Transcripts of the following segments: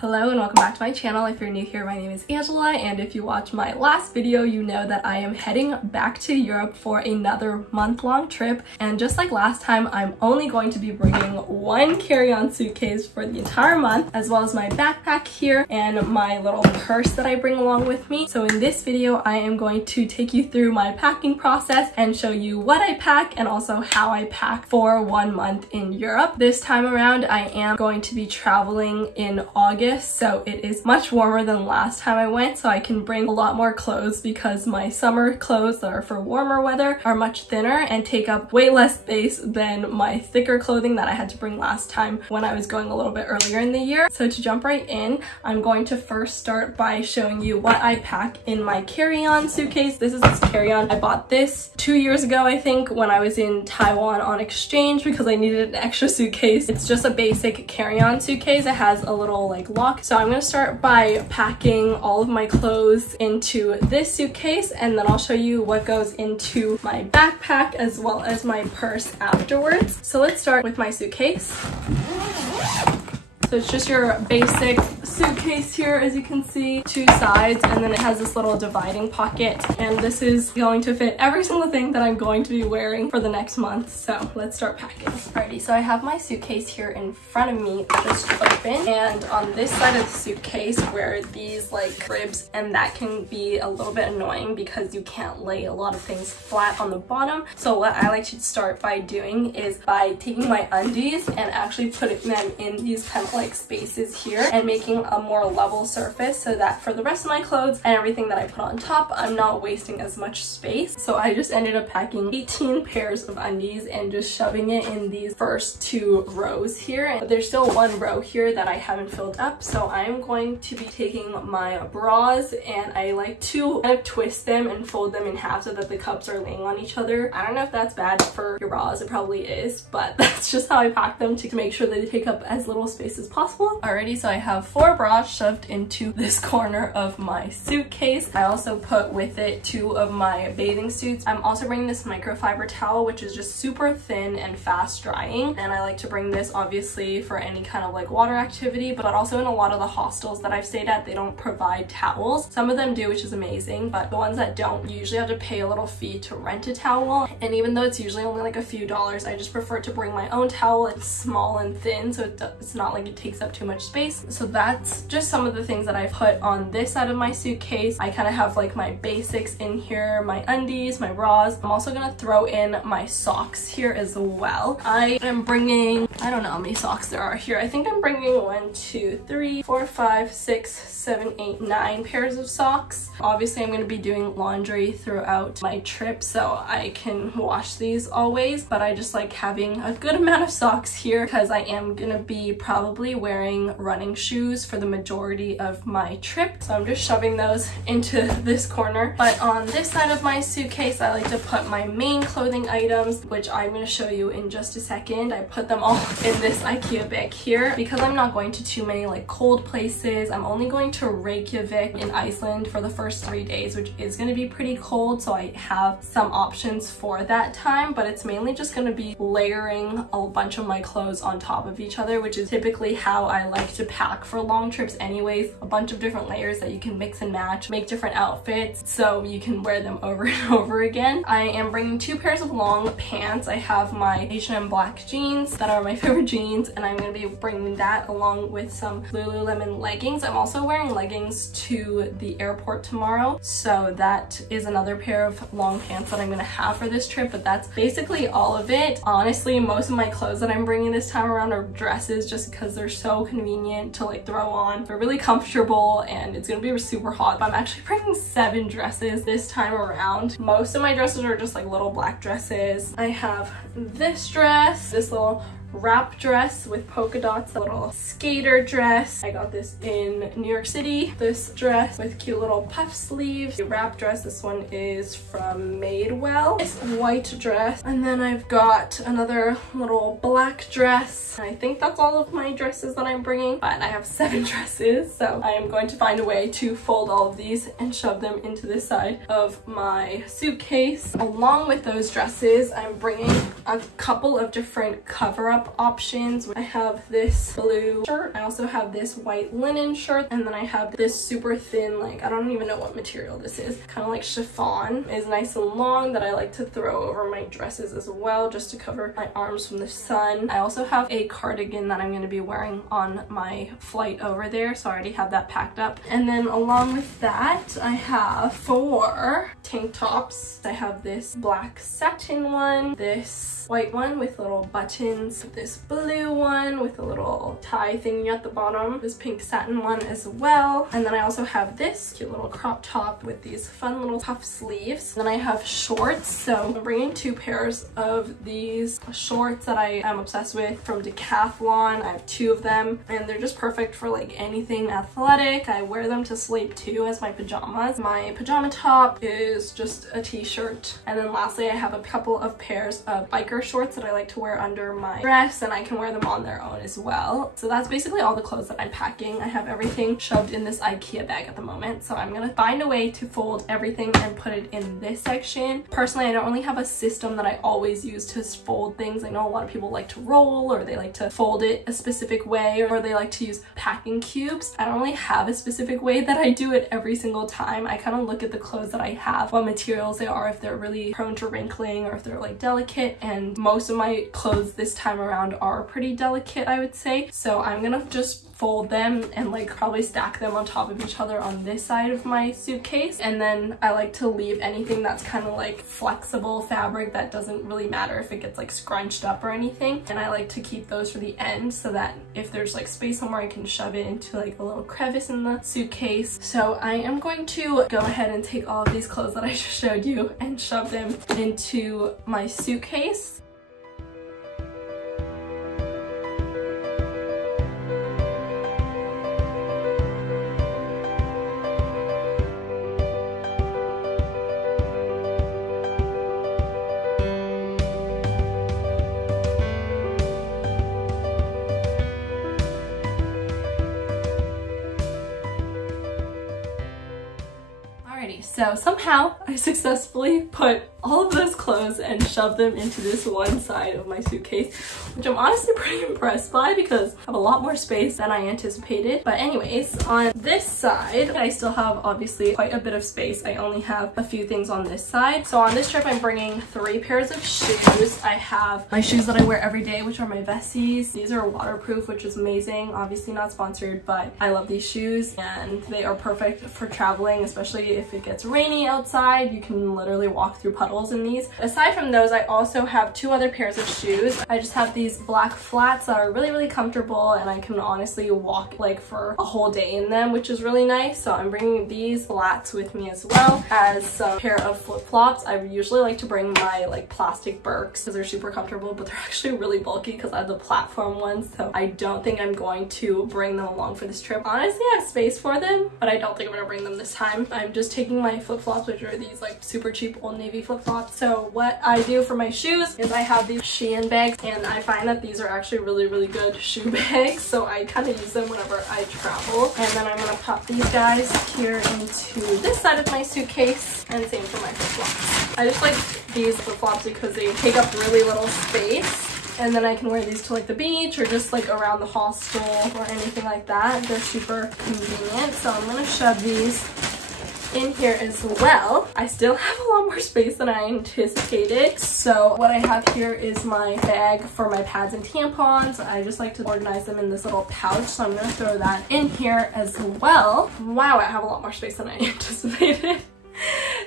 Hello and welcome back to my channel. If you're new here, my name is Angela, and if you watched my last video, you know that I am heading back to Europe for another month-long trip. And just like last time, I'm only going to be bringing one carry-on suitcase for the entire month, as well as my backpack here and my little purse that I bring along with me. So in this video, I am going to take you through my packing process and show you what I pack and also how I pack for 1 month in Europe. This time around, I am going to be traveling in August. So it is much warmer than last time I went, so I can bring a lot more clothes because my summer clothes that are for warmer weather are much thinner and take up way less space than my thicker clothing that I had to bring last time when I was going a little bit earlier in the year. So to jump right in, I'm going to first start by showing you what I pack in my carry-on suitcase. This is this carry-on. I bought this 2 years ago, I think, when I was in Taiwan on exchange because I needed an extra suitcase. It's just a basic carry-on suitcase. It has a little like lock. So I'm going to start by packing all of my clothes into this suitcase, and then I'll show you what goes into my backpack as well as my purse afterwards. So let's start with my suitcase. So it's just your basic suitcase here, as you can see, 2 sides, and then it has this little dividing pocket, and this is going to fit every single thing that I'm going to be wearing for the next month. So let's start packing. Alrighty, so I have my suitcase here in front of me, just open, and on this side of the suitcase where these like ribs, and that can be a little bit annoying because you can't lay a lot of things flat on the bottom. So what I like to start by doing is by taking my undies and actually putting them in these kind of like spaces here and making a more level surface so that for the rest of my clothes and everything that I put on top, I'm not wasting as much space. So I just ended up packing 18 pairs of undies and just shoving it in these first 2 rows here. And there's still 1 row here that I haven't filled up. So I'm going to be taking my bras, and I like to kind of twist them and fold them in half so that the cups are laying on each other. I don't know if that's bad for your bras, it probably is, but that's just how I pack them to make sure that they take up as little space as possible. Alrighty, so I have 4 bras shoved into this corner of my suitcase. I also put with it 2 of my bathing suits. I'm also bringing this microfiber towel, which is just super thin and fast drying, and I like to bring this obviously for any kind of like water activity, but also in a lot of the hostels that I've stayed at, they don't provide towels. Some of them do, which is amazing, but the ones that don't, you usually have to pay a little fee to rent a towel, and even though it's usually only like a few dollars, I just prefer to bring my own towel. It's small and thin, so it's not like it takes up too much space. So that's just some of the things that I've put on this side of my suitcase. I kind of have like my basics in here, my undies, my bras. I'm also gonna throw in my socks here as well. I am bringing, I don't know how many socks there are here. I think I'm bringing 1, 2, 3, 4, 5, 6, 7, 8, 9 pairs of socks. Obviously I'm going to be doing laundry throughout my trip, so I can wash these always, but I just like having a good amount of socks here because I am going to be probably wearing running shoes for the majority of my trip. So I'm just shoving those into this corner. But on this side of my suitcase, I like to put my main clothing items, which I'm going to show you in just a second. I put them all in this IKEA bag here because I'm not going to too many like cold places. I'm only going to Reykjavik in Iceland for the first 3 days, which is going to be pretty cold, so I have some options for that time, but it's mainly just going to be layering a bunch of my clothes on top of each other, which is typically how I like to pack for long trips anyways. A bunch of different layers that you can mix and match, make different outfits so you can wear them over and over again. I am bringing 2 pairs of long pants. I have my H&M black jeans that are my favorite jeans, and I'm going to be bringing that along with some Lululemon leggings. I'm also wearing leggings to the airport tomorrow, so that is another pair of long pants that I'm going to have for this trip, but that's basically all of it. Honestly, most of my clothes that I'm bringing this time around are dresses just because they're so convenient to like throw on. They're really comfortable and it's going to be super hot. But I'm actually bringing 7 dresses this time around. Most of my dresses are just like little black dresses. I have this dress, this little wrap dress with polka dots, a little skater dress. I got this in New York City. This dress with cute little puff sleeves. The wrap dress, this one is from Madewell. This white dress. And then I've got another little black dress. I think that's all of my dresses that I'm bringing, but I have 7 dresses. So I am going to find a way to fold all of these and shove them into this side of my suitcase. Along with those dresses, I'm bringing a couple of different cover-up up options. I have this blue shirt. I also have this white linen shirt, and then I have this super thin, like, I don't even know what material this is, kind of like chiffon. It's nice and long that I like to throw over my dresses as well, just to cover my arms from the sun. I also have a cardigan that I'm going to be wearing on my flight over there, so I already have that packed up. And then along with that, I have 4 tank tops. I have this black satin one, this white one with little buttons, this blue one with a little tie thingy at the bottom, this pink satin one as well, and then I also have this cute little crop top with these fun little puff sleeves. Then I have shorts, so I'm bringing 2 pairs of these shorts that I am obsessed with from Decathlon. I have 2 of them, and they're just perfect for like anything athletic. I wear them to sleep too as my pajamas. My pajama top is just a t-shirt, and then lastly I have a couple of pairs of biker shorts that I like to wear under my dress, and I can wear them on their own as well. So that's basically all the clothes that I'm packing. I have everything shoved in this IKEA bag at the moment, so I'm gonna find a way to fold everything and put it in this section. Personally, I don't really have a system that I always use to fold things. I know a lot of people like to roll, or they like to fold it a specific way, or they like to use packing cubes. I don't really have a specific way that I do it every single time. I kind of look at the clothes that I have, what materials they are, if they're really prone to wrinkling or if they're like delicate, and most of my clothes this time around are pretty delicate, I would say. So I'm gonna just fold them and like probably stack them on top of each other on this side of my suitcase. And then I like to leave anything that's kind of like flexible fabric that doesn't really matter if it gets like scrunched up or anything. And I like to keep those for the end so that if there's like space somewhere, I can shove it into like a little crevice in the suitcase. So I am going to go ahead and take all of these clothes that I just showed you and shove them into my suitcase. So somehow I successfully put all of those clothes and shoved them into this one side of my suitcase, which I'm honestly pretty impressed by because I have a lot more space than I anticipated. But anyways, on this side, I still have obviously quite a bit of space. I only have a few things on this side. So on this trip, I'm bringing 3 pairs of shoes. I have my shoes that I wear every day, which are my Vessies. These are waterproof, which is amazing. Obviously not sponsored, but I love these shoes and they are perfect for traveling, especially if it gets rainy outside. You can literally walk through puddles in these. Aside from those, I also have 2 other pairs of shoes. I just have these black flats that are really comfortable, and I can honestly walk like for a whole day in them, which is really nice. So I'm bringing these flats with me as well as some pair of flip-flops. I usually like to bring my like plastic Birks because they're super comfortable, but they're actually really bulky because I have the platform ones, so I don't think I'm going to bring them along for this trip. Honestly, I have space for them, but I don't think I'm gonna bring them this time. I'm just taking my flip-flops, which are these like super cheap Old Navy flip-flops. So what I do for my shoes is I have these Shein bags, and I find that these are actually really good shoe bags, so I kind of use them whenever I travel. And then I'm gonna pop these guys here into this side of my suitcase, and same for my flip-flops. I just like these flip-flops because they take up really little space, and then I can wear these to like the beach or just like around the hostel or anything like that. They're super convenient. So I'm gonna shove these in here as well. I still have a lot more space than I anticipated. So what I have here is my bag for my pads and tampons. I just like to organize them in this little pouch, so I'm gonna throw that in here as well. Wow, I have a lot more space than I anticipated.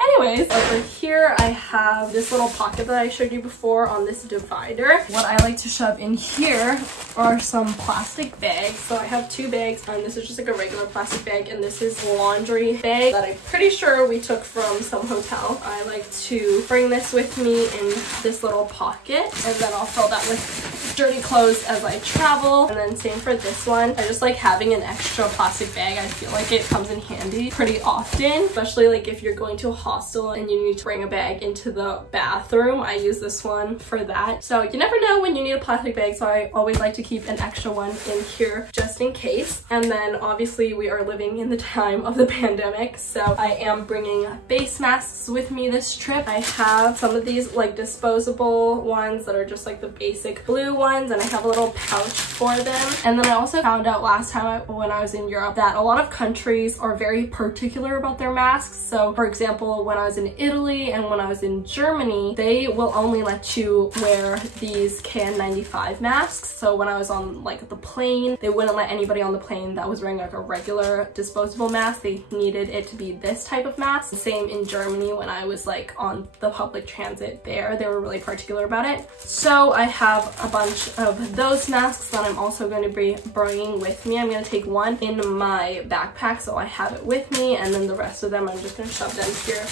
Anyways, over here I have this little pocket that I showed you before on this divider. What I like to shove in here are some plastic bags. So I have 2 bags, and this is just like a regular plastic bag, and this is a laundry bag that I'm pretty sure we took from some hotel. I like to bring this with me in this little pocket, and then I'll fill that with dirty clothes as I travel. And then same for this one. I just like having an extra plastic bag. I feel like it comes in handy pretty often, especially like if you're going to a hostel and you need to bring a bag into the bathroom. I use this one for that. So you never know when you need a plastic bag, so I always like to keep an extra one in here just in case. And then obviously we are living in the time of the pandemic, so I am bringing face masks with me this trip. I have some of these like disposable ones that are just like the basic blue ones, and I have a little pouch for them. And then I also found out last time when I was in Europe that a lot of countries are very particular about their masks. So for example, when I was in Italy and when I was in Germany, they will only let you wear these KN95 masks. So when I was on like the plane, they wouldn't let anybody on the plane that was wearing like a regular disposable mask. They needed it to be this type of mask. Same in Germany when I was like on the public transit there, they were really particular about it. So I have a bunch of those masks that I'm also going to be bringing with me. I'm going to take one in my backpack so I have it with me, and then the rest of them I'm just going to shove them here.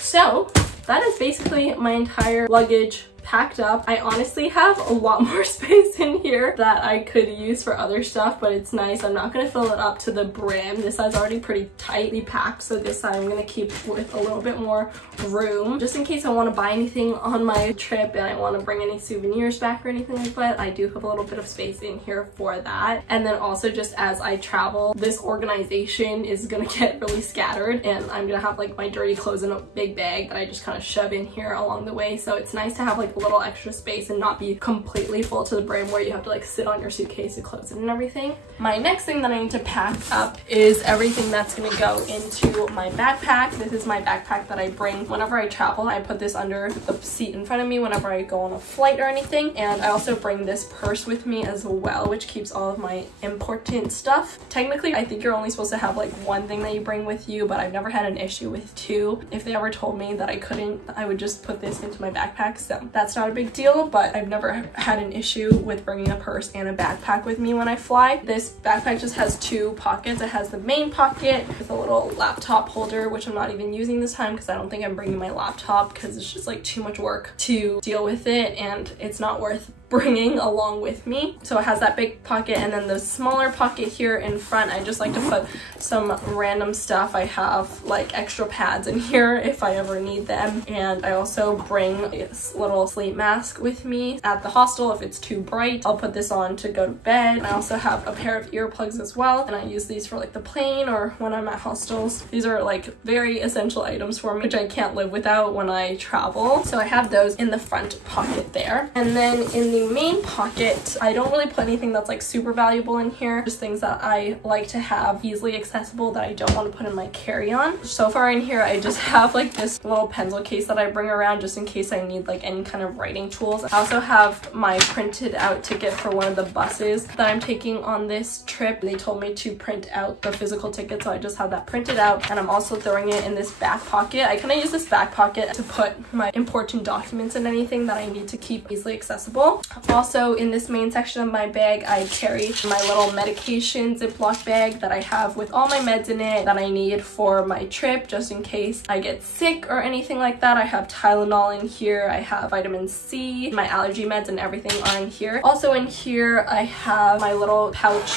So that is basically my entire luggage packed up. I honestly have a lot more space in here that I could use for other stuff, but it's nice. I'm not going to fill it up to the brim. This side's already pretty tightly packed, so this side I'm going to keep with a little bit more room just in case I want to buy anything on my trip and I want to bring any souvenirs back or anything like that. I do have a little bit of space in here for that. And then also just as I travel, this organization is going to get really scattered, and I'm going to have like my dirty clothes in a big bag that I just kind of shove in here along the way. So it's nice to have like a little extra space and not be completely full to the brim where you have to like sit on your suitcase to close it and everything. My next thing that I need to pack up is everything that's going to go into my backpack. This is my backpack that I bring whenever I travel. I put this under the seat in front of me whenever I go on a flight or anything, and I also bring this purse with me as well, which keeps all of my important stuff. Technically, I think you're only supposed to have like one thing that you bring with you, but I've never had an issue with two. If they ever told me that I couldn't, I would just put this into my backpack, so that's not a big deal, but I've never had an issue with bringing a purse and a backpack with me when I fly. This backpack just has two pockets. It has the main pocket with a little laptop holder, which I'm not even using this time because I don't think I'm bringing my laptop because it's just like too much work to deal with it, and it's not worth bringing along with me. So it has that big pocket, and then the smaller pocket here in front, I just like to put some random stuff. I have like extra pads in here if I ever need them, and I also bring this little sleep mask with me at the hostel. If it's too bright, I'll put this on to go to bed. I also have a pair of earplugs as well, and I use these for like the plane or when I'm at hostels. These are like very essential items for me, which I can't live without when I travel. So I have those in the front pocket there, and then in the main pocket, I don't really put anything that's like super valuable in here, just things that I like to have easily accessible that I don't want to put in my carry-on. So far in here, I just have like this little pencil case that I bring around just in case I need like any kind of writing tools. I also have my printed out ticket for one of the buses that I'm taking on this trip. They told me to print out the physical ticket, so I just have that printed out, and I'm also throwing it in this back pocket. I kind of use this back pocket to put my important documents and anything that I need to keep easily accessible. Also in this main section of my bag, I carry my little medication Ziploc bag that I have with all my meds in it that I need for my trip, just in case I get sick or anything like that. I have Tylenol in here, I have vitamin C, my allergy meds and everything are in here. Also in here, I have my little pouch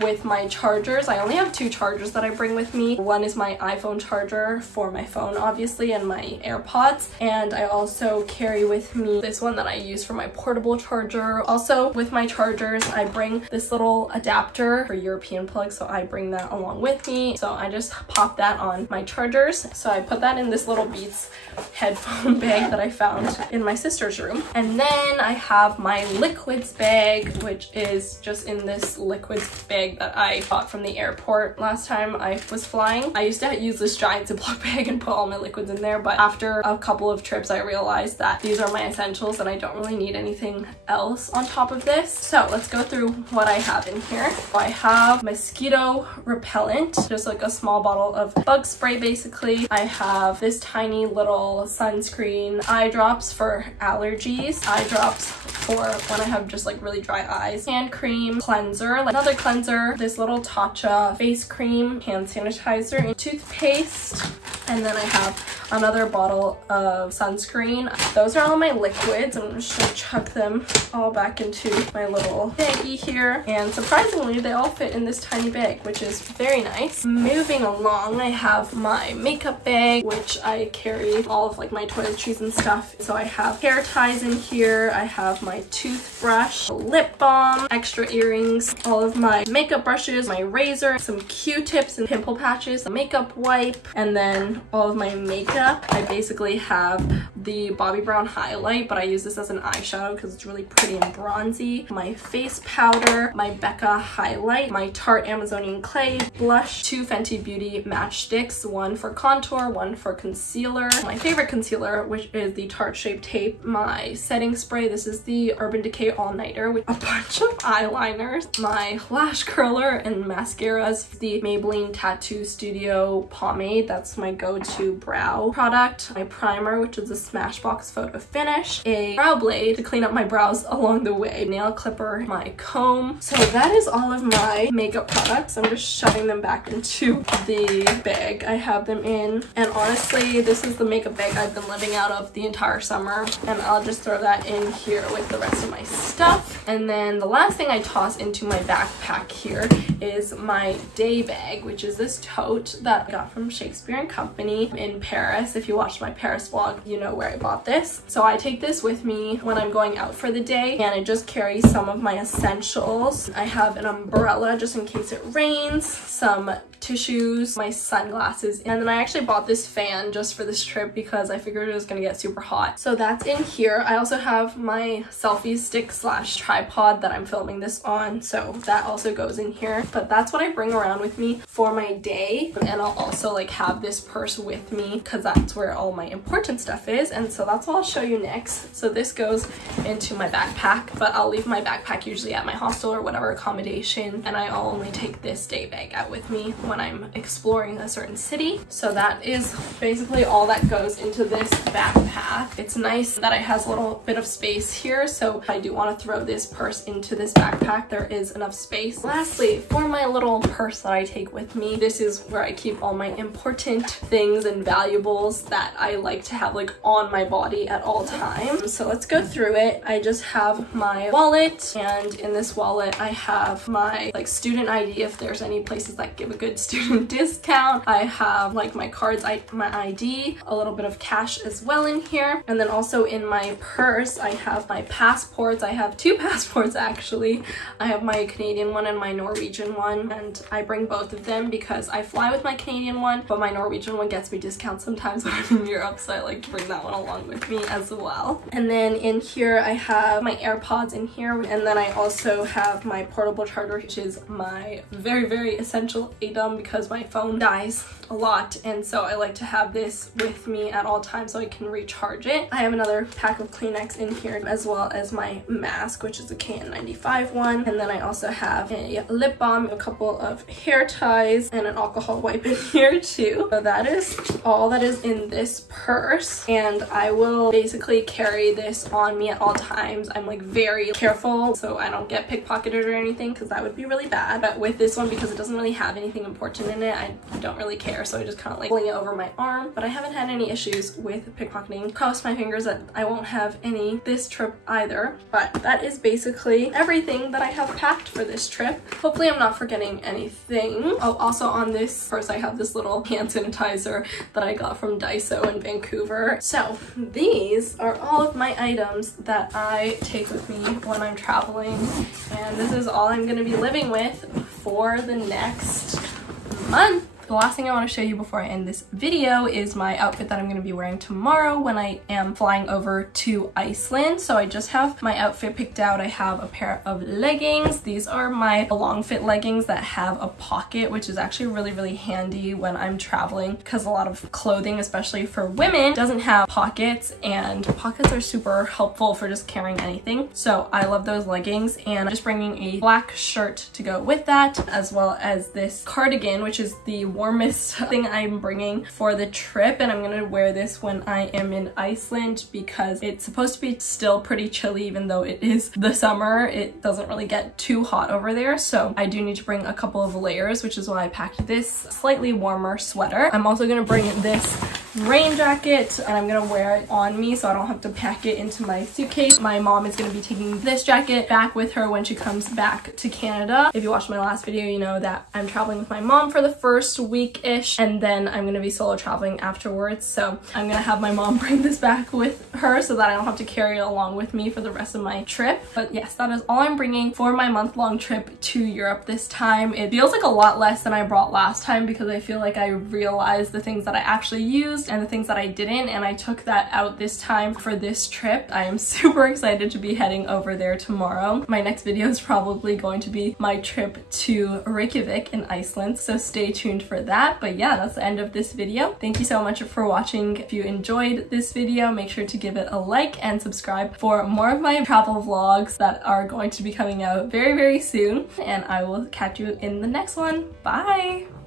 with my chargers. I only have two chargers that I bring with me. One is my iPhone charger for my phone, obviously, and my AirPods. And I also carry with me this one that I use for my portable charger. Also, with my chargers, I bring this little adapter for European plugs, so I bring that along with me. So I just pop that on my chargers. So I put that in this little Beats headphone bag that I found in my sister's room. And then I have my liquids bag, which is just in this liquids bag that I bought from the airport last time I was flying. I used to use this giant Ziploc bag and put all my liquids in there, but after a couple of trips I realized that these are my essentials and I don't really need anything else on top of this. So let's go through what I have in here. I have mosquito repellent, just like a small bottle of bug spray basically. I have this tiny little sunscreen, eye drops for allergies, eye drops for when I have just like really dry eyes, hand cream, cleanser, like another cleanser, this little Tatcha face cream, hand sanitizer, and toothpaste, and then I have another bottle of sunscreen. Those are all my liquids. I'm just gonna chuck them all back into my little baggie here, and surprisingly they all fit in this tiny bag, which is very nice. Moving along, I have my makeup bag, which I carry all of like my toiletries and stuff. So I have hair ties in here, I have my toothbrush, lip balm, extra earrings, all of my makeup brushes, my razor, some Q-tips and pimple patches, a makeup wipe, and then all of my makeup. I basically have the Bobbi Brown highlight, but I use this as an eyeshadow because it's really pretty and bronzy. My face powder, my Becca highlight, my Tarte Amazonian Clay blush, 2 Fenty Beauty match sticks, one for contour, one for concealer. My favorite concealer, which is the Tarte Shape Tape, my setting spray. This is the Urban Decay All Nighter with a bunch of eyeliners, my lash curler and mascaras, the Maybelline Tattoo Studio pomade. That's my go-to brow product. My primer, which is a Smashbox Photo Finish, a brow blade to clean up my brows along the way, nail clipper, my comb. So that is all of my makeup products. I'm just shoving them back into the bag I have them in. And honestly, this is the makeup bag I've been living out of the entire summer. And I'll just throw that in here with the rest of my stuff. And then the last thing I toss into my backpack here is my day bag, which is this tote that I got from Shakespeare & Company in Paris. If you watched my Paris vlog, you know where I bought this. So I take this with me when I'm going out for the day, and it just carries some of my essentials. I have an umbrella just in case it rains, some tissues, my sunglasses, and then I actually bought this fan just for this trip because I figured it was gonna get super hot. So that's in here. I also have my selfie stick slash tripod that I'm filming this on, so that also goes in here. But that's what I bring around with me for my day, and I'll also like have this purse with me because that's where all my important stuff is. And so that's what I'll show you next. So this goes into my backpack, but I'll leave my backpack usually at my hostel or whatever accommodation, and I only take this day bag out with me when I'm exploring a certain city. So that is basically all that goes into this backpack. It's nice that it has a little bit of space here, so if I do want to throw this purse into this backpack, there is enough space. Lastly, for my little purse that I take with me, this is where I keep all my important things and valuables that I like to have like on my body at all times. So let's go through it. I just have my wallet, and in this wallet I have my like student ID if there's any places that give a good student discount. I have like my cards, my ID, a little bit of cash as well in here. And then also in my purse I have my passports. I have 2 passports actually. I have my Canadian one and my Norwegian one, and I bring both of them because I fly with my Canadian one, but my Norwegian one gets me discounts sometimes when I'm in Europe, so I like to bring that one along with me as well. And then in here I have my AirPods in here, and then I also have my portable charger, which is my very essential item because my phone dies a lot, and so I like to have this with me at all times so I can recharge it. I have another pack of Kleenex in here, as well as my mask, which is a KN95 one, and then I also have a lip balm, a couple of hair ties, and an alcohol wipe in here too. So that is all that is in this purse, and I will basically carry this on me at all times. I'm like very careful so I don't get pickpocketed or anything because that would be really bad, but with this one, because it doesn't really have anything important in it, I don't really care, so I just kind of like pulling it over my arm. But I haven't had any issues with pickpocketing. Cross my fingers that I won't have any this trip either. But that is basically everything that I have packed for this trip. Hopefully I'm not forgetting anything. Oh, also on this purse I have this little hand sanitizer that I got from Daiso in Vancouver. So these are all of my items that I take with me when I'm traveling, and this is all I'm going to be living with for the next month. The last thing I want to show you before I end this video is my outfit that I'm going to be wearing tomorrow when I am flying over to Iceland. So I just have my outfit picked out. I have a pair of leggings. These are my long fit leggings that have a pocket, which is actually really handy when I'm traveling because a lot of clothing, especially for women, doesn't have pockets, and pockets are super helpful for just carrying anything. So I love those leggings, and I'm just bringing a black shirt to go with that, as well as this cardigan, which is the warmest thing I'm bringing for the trip, and I'm gonna wear this when I am in Iceland because it's supposed to be still pretty chilly even though it is the summer. It doesn't really get too hot over there, so I do need to bring a couple of layers, which is why I packed this slightly warmer sweater. I'm also gonna bring this rain jacket, and I'm gonna wear it on me so I don't have to pack it into my suitcase. My mom is gonna be taking this jacket back with her when she comes back to Canada. If you watched my last video, you know that I'm traveling with my mom for the first week-ish, and then I'm gonna be solo traveling afterwards, so I'm gonna have my mom bring this back with her so that I don't have to carry it along with me for the rest of my trip. But yes, that is all I'm bringing for my month-long trip to Europe this time. It feels like a lot less than I brought last time because I feel like I realized the things that I actually use used and the things that I didn't, and I took that out this time for this trip. I am super excited to be heading over there tomorrow. My next video is probably going to be my trip to Reykjavik in Iceland, so stay tuned for that. But yeah, that's the end of this video. Thank you so much for watching. If you enjoyed this video, make sure to give it a like and subscribe for more of my travel vlogs that are going to be coming out very, very soon. And I will catch you in the next one. Bye!